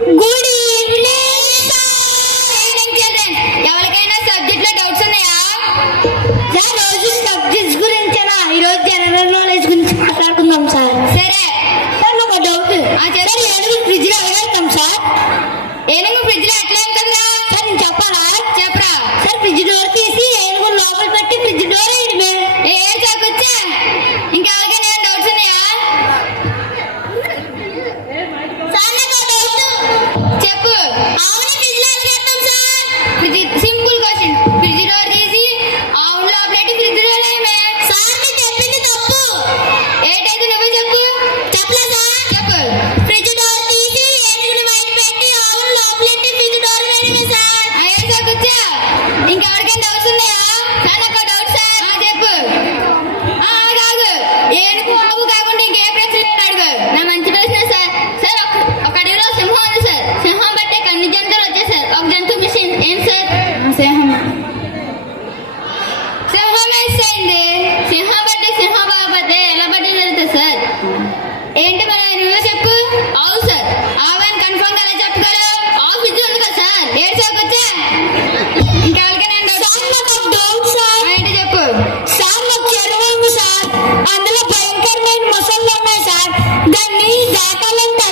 Good evening children. ఎవరికైనా subject లో doubts ఉన్నాయా? సార్ రోజు సబ్జెక్ట్స్ గురించేనా? ఈరోజు జనరల్ నాలెడ్జ్ గురించి మాట్లాడుకుందాం సార్. సరే సార్, నాకు డౌట్. ఏనుగు ఫ్రిడ్జ్ లో వెళ్ళగలుగుతాం సార్? ఏనుగు ఫ్రిడ్జ్ లో ఎట్లా కదరా సార్? నేను చెప్పాలా? చెప్పరా సార్. ఫ్రిడ్జ్ డోర్ తీసి ఏనుగు లోపల పెట్టి ఫ్రిడ్జ్ డోర్ వేయడమే. ఏం చెప్పొచ్చా? ఇంకా ఎవరికైనా డౌట్స్ ఉన్నాయా? చెప్పు. ఆవుని ఫ్రిడ్జ్ లో వేస్తాం sir. Fridge simple question. Fridge door తీసి ఆవుని లోపల ఫ్రిడ్జ్ డోర్ వేయమే. సార్ మీరు చెప్పింది తప్పు. ఏంటైతే నువ్వే చెప్పు. చెప్పలేదా? చెప్పు. ఫ్రిడ్జ్ డోర్ తీసి ఏనుగుని బయట పెట్టి ఆవుని లోపల ఫ్రిడ్జ్ డోర్ వేయమే సార్. ఏం చెప్పొచ్చా? ఇంకా ఎవరికైనా డౌట్స్ ఉన్నాయా? సార్ నాకు డౌట్ సార్. చెప్పు. కాదు, ఏనుగు ఆవు కాకుండా ఇంకే ప్రశ్న అడుగు. నా మంచి ప్రశ్న సార్. సార్ ఒక అడవిలో సింహం ఉంది సార్. సింహం బట్టే కన్ని జంతువులు వచ్చాయి సార్. ఒక జంతువు మిషన్ ఏం సార్? సింహం. సింహం మిస్ అయింది. సింహం బట్టి సింహం బాగపోతే ఎలా బట్టి జరుగుతుంది సార్? ఏంటి మరి నువ్వే చెప్పు. ఆవు సార్. ఆవు అని కన్ఫర్మ్ గా చెప్పగలరు. ఆవు ఫ్రిడ్జ్ ఉంది కదా సార్. ఏడు చెప్పొచ్చా? ఇంకా డౌట్ సార్. ఏంటి చెప్పు. సార్ నాకు చెరువు ఉంది సార్. అందులో భయంకరమైన మొసళ్ళు ఉన్నాయి సార్. దాన్ని దాటాలంటే